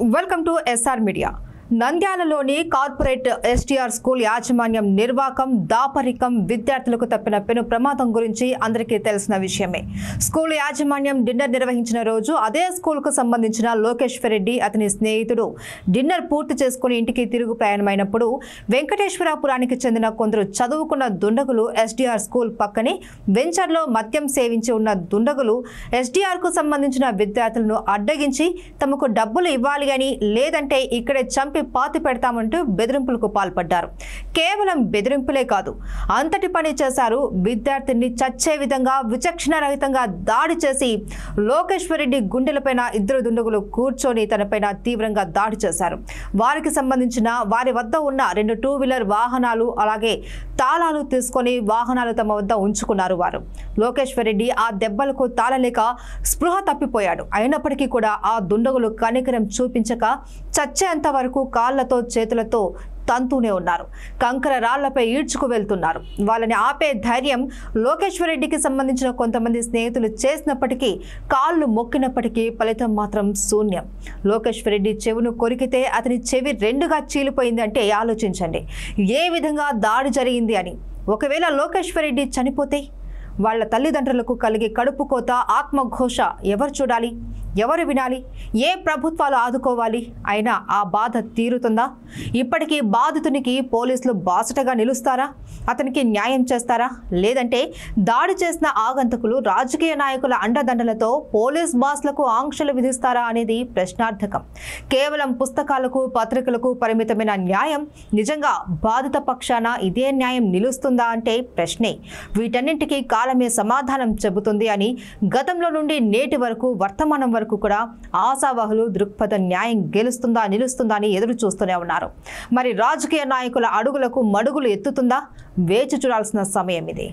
Welcome to SR media. నంద్యాలలోని corporate STR school యాజమాన్యం నిర్వాకం, దాపరికం విద్యార్థులకు తప్పిన పెను ప్రమాదం గురించి అందరికీ తెలిసిన విషయమే. స్కూల్ యాజమాన్యం డిన్నర్ నిర్వహించిన రోజు అదే స్కూల్కు సంబంధించిన లోకేశ్వర్ రెడ్డి, అతని స్నేహితుడు డిన్నర్ పూర్తి చేసుకుని ఇంటికి తిరుగు ప్రయాణమైనప్పుడు వెంకటేశ్వరపురానికి చెందిన కొందరు చదువుకున్న దుండగులు ఎస్టీఆర్ స్కూల్ పక్కనే వెంచర్లో మద్యం సేవించి ఉన్న దుండగులు ఎస్టీఆర్కు సంబంధించిన విద్యార్థులను అడ్డగించి తమకు డబ్బులు ఇవ్వాలి అని, లేదంటే ఇక్కడే చంపి పాతి పెడతామంటూ బెదిరింపులకు పాల్పడ్డారు. కేవలం బెదిరింపులే కాదు, అంతటి పని చేశారు. విద్యార్థిని చచ్చే విధంగా విచక్షణ రహితంగా దాడి చేసి లోకేశ్వర్ రెడ్డి గుండెలపైన ఇద్దరు దుండగులు కూర్చొని తనపైన తీవ్రంగా దాడి చేశారు. వారికి సంబంధించిన వారి వద్ద ఉన్న 2 2 వీలర్ వాహనాలు, అలాగే తాళాలు తీసుకొని వాహనాలు తమ వద్ద ఉంచుకున్నారు వారు. లోకేశ్వర్ రెడ్డి ఆ దెబ్బలకు తాళలేక స్పృహ తప్పిపోయాడు. అయినప్పటికీ కూడా ఆ దుండగులు కనికరం చూపించక చచ్చేంత వరకు కాళ్లతో చేతులతో తంతూనే ఉన్నారు. కంకర రాళ్లపై ఈడ్చుకు వెళ్తున్నారు. వాళ్ళని ఆపే ధైర్యం లోకేశ్వర్ రెడ్డికి సంబంధించిన కొంతమంది స్నేహితులు చేసినప్పటికీ, కాళ్ళు మొక్కినప్పటికీ ఫలితం మాత్రం శూన్యం. లోకేశ్వర్ రెడ్డి చెవును కొరికితే అతని చెవి 2గా చీలిపోయింది అంటే ఆలోచించండి ఏ విధంగా దాడి జరిగింది అని. ఒకవేళ లోకేశ్వర్ రెడ్డి చనిపోతే వాళ్ళ తల్లిదండ్రులకు కలిగే కడుపు కోత, ఆత్మఘోష ఎవరు చూడాలి, ఎవరు వినాలి? ఏ ప్రభుత్వాలు ఆదుకోవాలి? అయినా ఆ బాధ తీరుతుందా? ఇప్పటికీ బాధితునికి పోలీసులు బాసటగా నిలుస్తారా? అతనికి న్యాయం చేస్తారా? లేదంటే దాడి చేసిన ఆగంతకులు రాజకీయ నాయకుల అండదండలతో పోలీస్ బాస్లకు ఆంక్షలు విధిస్తారా అనేది ప్రశ్నార్థకం. కేవలం పుస్తకాలకు, పత్రికలకు పరిమితమైన న్యాయం నిజంగా బాధిత పక్షాన ఇదే న్యాయం నిలుస్తుందా అంటే ప్రశ్నే. వీటన్నింటికీ కాలమే సమాధానం చెబుతుంది అని గతంలో నుండి నేటి వరకు, వర్తమానం వరకు కూడా ఆశావహులు దృక్పథ న్యాయం గెలుస్తుందా, నిలుస్తుందా అని ఎదురు చూస్తూనే ఉన్నారు. మరి రాజకీయ నాయకుల అడుగులకు మడుగులు ఎత్తుతుందా? వేచి చూడాల్సిన సమయం ఇది.